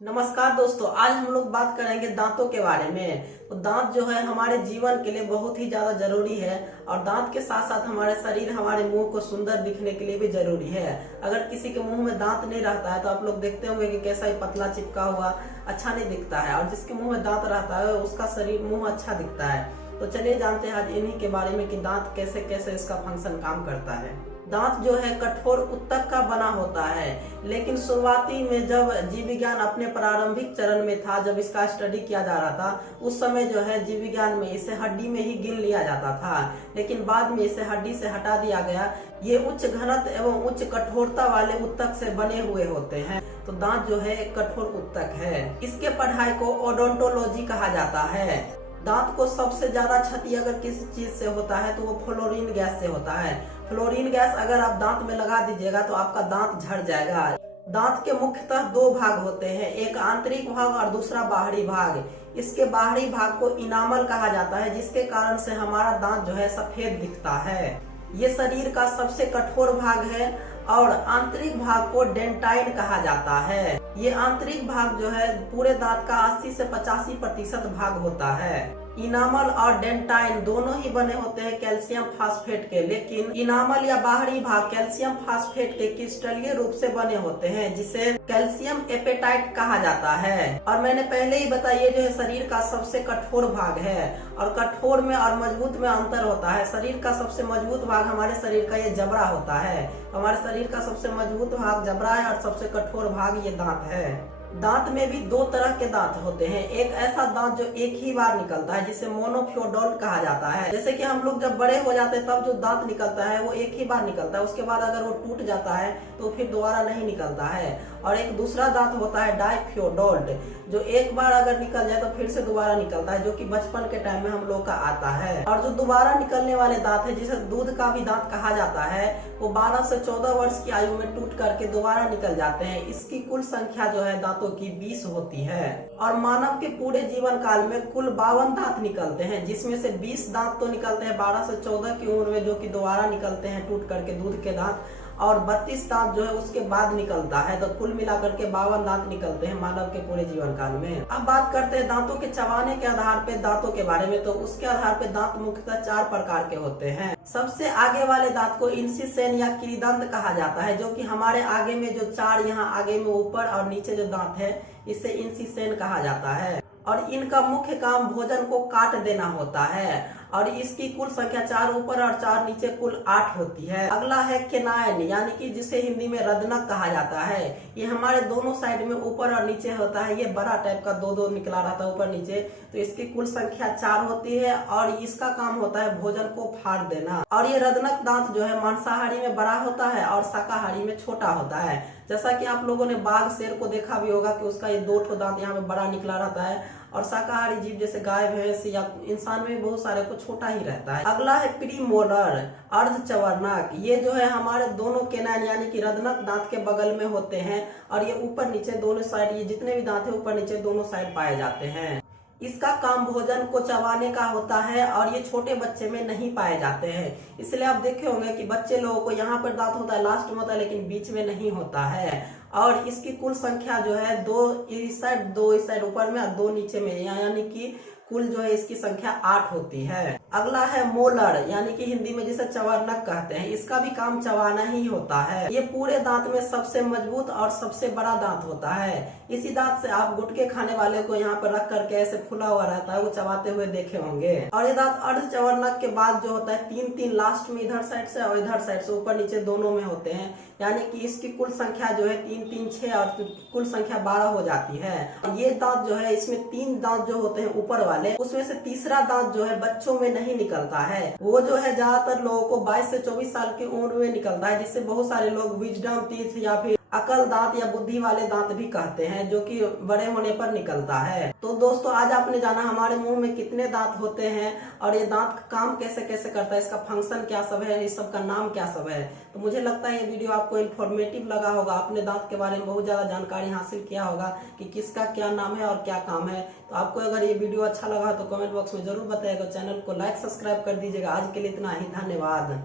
नमस्कार दोस्तों, आज हम लोग बात करेंगे दांतों के बारे में। तो दांत जो है हमारे जीवन के लिए बहुत ही ज्यादा जरूरी है और दांत के साथ साथ हमारे शरीर, हमारे मुंह को सुंदर दिखने के लिए भी जरूरी है। अगर किसी के मुंह में दांत नहीं रहता है तो आप लोग देखते होंगे कि कैसा ही पतला चिपका हुआ अच्छा नहीं दिखता है, और जिसके मुंह में दांत रहता है उसका शरीर मुंह अच्छा दिखता है। तो चलिए जानते हैं आज इन्हीं के बारे में कि दांत कैसे कैसे इसका फंक्शन काम करता है। दांत जो है कठोर उत्तक का बना होता है, लेकिन शुरुआती में जब जीव विज्ञान अपने प्रारंभिक चरण में था, जब इसका स्टडी किया जा रहा था, उस समय जो है जीव विज्ञान में इसे हड्डी में ही गिन लिया जाता था, लेकिन बाद में इसे हड्डी से हटा दिया गया। ये उच्च घनत्व एवं उच्च कठोरता वाले उत्तक से बने हुए होते हैं। तो दांत जो है एक कठोर उत्तक है। इसके पढ़ाई को ओडोंटोलॉजी कहा जाता है। दांत को सबसे ज्यादा क्षति अगर किसी चीज से होता है तो वो फ्लोरीन गैस से होता है। फ्लोरीन गैस अगर आप दांत में लगा दीजिएगा तो आपका दांत झड़ जाएगा। दांत के मुख्यतः दो भाग होते हैं, एक आंतरिक भाग और दूसरा बाहरी भाग। इसके बाहरी भाग को इनामल कहा जाता है, जिसके कारण से हमारा दांत जो है सफेद दिखता है। ये शरीर का सबसे कठोर भाग है और आंतरिक भाग को डेंटाइन कहा जाता है। ये आंतरिक भाग जो है पूरे दांत का 80 से 85% भाग होता है। इनामल और डेंटाइन दोनों ही बने होते हैं कैल्शियम फास्फेट के, लेकिन इनामल या बाहरी भाग कैल्शियम फास्फेट के क्रिस्टलीय रूप से बने होते हैं, जिसे कैल्शियम एपेटाइट कहा जाता है। और मैंने पहले ही बताया जो है शरीर का सबसे कठोर भाग है, और कठोर में और मजबूत में अंतर होता है। शरीर का सबसे मजबूत भाग हमारे शरीर का ये जबड़ा होता है। हमारे शरीर का सबसे मजबूत भाग जबड़ा है और सबसे कठोर भाग ये दांत है। दांत में भी दो तरह के दांत होते हैं। एक ऐसा दांत जो एक ही बार निकलता है, जिसे मोनोफ्योडोंट कहा जाता है। जैसे कि हम लोग जब बड़े हो जाते हैं तब जो दांत निकलता है वो एक ही बार निकलता है, उसके बाद अगर वो टूट जाता है तो फिर दोबारा नहीं निकलता है। और एक दूसरा दांत होता है डाइफ्योडोंट, जो एक बार अगर निकल जाए तो फिर से दोबारा निकलता है, जो कि बचपन के टाइम में हम लोग का आता है। और जो दोबारा निकलने वाले दांत है, जिसे दूध का भी दांत कहा जाता है, वो 12 से 14 वर्ष की आयु में टूट करके दोबारा निकल जाते हैं। इसकी कुल संख्या जो है दांतों की 20 होती है। और मानव के पूरे जीवन काल में कुल 52 दांत निकलते हैं, जिसमें से 20 दांत तो निकलते हैं 12 से 14 की उम्र में, जो कि दोबारा निकलते हैं टूट करके दूध के दांत, और 32 दांत जो है उसके बाद निकलता है। तो कुल मिलाकर के 52 दांत निकलते हैं मानव के पूरे जीवन काल में। अब बात करते हैं दांतों के चबाने के आधार पे दांतों के बारे में। तो उसके आधार पे दांत मुख्यतः 4 प्रकार के होते हैं। सबसे आगे वाले दांत को इंसिसेन या किरीदंत कहा जाता है, जो कि हमारे आगे में जो 4 यहाँ आगे में ऊपर और नीचे जो दांत है, इसे इंसिसेन कहा जाता है। और इनका मुख्य काम भोजन को काट देना होता है, और इसकी कुल संख्या 4 ऊपर और 4 नीचे कुल 8 होती है। अगला है केनाइन, यानी कि जिसे हिंदी में रदनक कहा जाता है। ये हमारे दोनों साइड में ऊपर और नीचे होता है। ये बड़ा टाइप का दो निकला रहता है ऊपर नीचे। तो इसकी कुल संख्या 4 होती है और इसका काम होता है भोजन को फाड़ देना। और ये रदनक दांत जो है मांसाहारी में बड़ा होता है और शाकाहारी में छोटा होता है। जैसा कि आप लोगों ने बाघ, शेर को देखा भी होगा कि उसका ये 2 दांत यहाँ पे बड़ा निकला रहता है, और शाकाहारी जीव जैसे गाय, भैंस या इंसान में बहुत सारे को छोटा ही रहता है। अगला है प्रीमोलर, अर्धचवर्णक। ये जो है हमारे दोनों केनाइन यानी कि रदनक दांत के बगल में होते हैं, और ये ऊपर नीचे दोनों साइड, ये जितने भी दांत है ऊपर नीचे दोनों साइड पाए जाते हैं। इसका काम भोजन को चबाने का होता है, और ये छोटे बच्चे में नहीं पाए जाते हैं। इसलिए आप देखे होंगे कि बच्चे लोगों को यहाँ पर दांत होता है, लास्ट में होता है, लेकिन बीच में नहीं होता है। और इसकी कुल संख्या जो है 2 इस साइड ऊपर में और 2 नीचे में, यानी कि कुल जो है इसकी संख्या 8 होती है। अगला है मोलर, यानी कि हिंदी में जिसे चवर्णक कहते हैं। इसका भी काम चबाना ही होता है। ये पूरे दांत में सबसे मजबूत और सबसे बड़ा दांत होता है। इसी दांत से आप गुटके खाने वाले को यहाँ पर रख करके ऐसे फुला हुआ रहता है, वो चबाते हुए देखे होंगे। और ये दांत अर्धचवर्णक के बाद जो होता है 3 लास्ट में इधर साइड से और इधर साइड से ऊपर नीचे दोनों में होते हैं, यानी कि इसकी कुल संख्या जो है 3 6 और कुल संख्या 12 हो जाती है। ये दांत जो है इसमें 3 दांत जो होते हैं ऊपर वाले, उसमें से तीसरा दांत जो है बच्चों में नहीं निकलता है। वो जो है ज्यादातर लोगों को 22 से 24 साल की उम्र में निकलता है, जिससे बहुत सारे लोग विजडम टीथ या फिर अकल दांत या बुद्धि वाले दांत भी कहते हैं, जो कि बड़े होने पर निकलता है। तो दोस्तों आज आपने जाना हमारे मुंह में कितने दांत होते हैं और ये दांत का काम कैसे कैसे करता है, इसका फंक्शन क्या सब है, इस सब का नाम क्या सब है। तो मुझे लगता है ये वीडियो आपको इन्फॉर्मेटिव लगा होगा। आपने दांत के बारे में बहुत ज्यादा जानकारी हासिल किया होगा कि किसका क्या नाम है और क्या काम है। तो आपको अगर ये वीडियो अच्छा लगा तो कमेंट बॉक्स में जरूर बताइएगा। चैनल को लाइक सब्सक्राइब कर दीजिएगा। आज के लिए इतना ही, धन्यवाद।